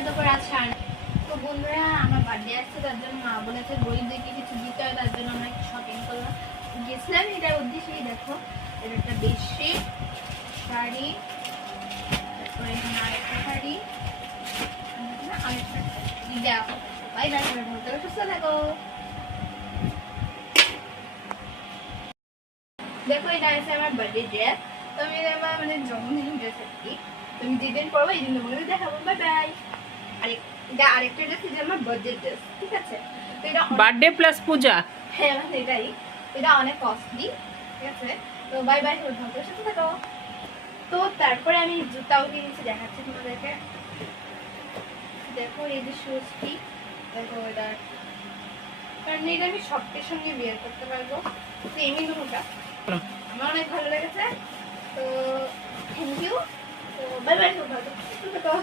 হয়তো করে আজ সার। তো বন্ধুরা আমার বার্থডে আসছে, তার জন্য মা বলেছে গরিবদেরকে কিছু দিতে হয়, তার জন্য আমরা একটু শপিং করলাম, গেছিলাম এটার উদ্দেশ্যেই। দেখো এটা একটা বেডশিট, শাড়ি, তারপরে এখানে আরেকটা শাড়ি, আরেকটা শাড়ি। দেখো বাই বাই করে বলতে হবে, সুস্থ থাকো। দেখো এটা আছে আমার বার্থডে ড্রেস। তো আমি আমার মানে জন্মদিন ড্রেস আর কি। তুমি যেদিন পড়বো এই দিন তোমাকে দেখাবো। Bye bye. আরেকটা ড্রেস এটা আমার বার্থডে ড্রেস, ঠিক আছে? তো এটা বার্থডে প্লাস পূজা। হ্যাঁ মানে এটাই। এটা অনেক কস্টলি, ঠিক আছে? তো বাই বাই করে ভালো সাথে থাকো। তো তারপরে আমি জুতাও কিনেছি, দেখাচ্ছি তোমাদেরকে। দেখো এই যে শুজটি, দেখো এটা, কারণ এটা আমি শর্টের সঙ্গে বিয়ার করতে পারবো। সেমই দুটোটা আমার অনেক ভালো লেগেছে। তো থ্যাংক ইউ। তো বাই বাই, খুব ভালো থাকো।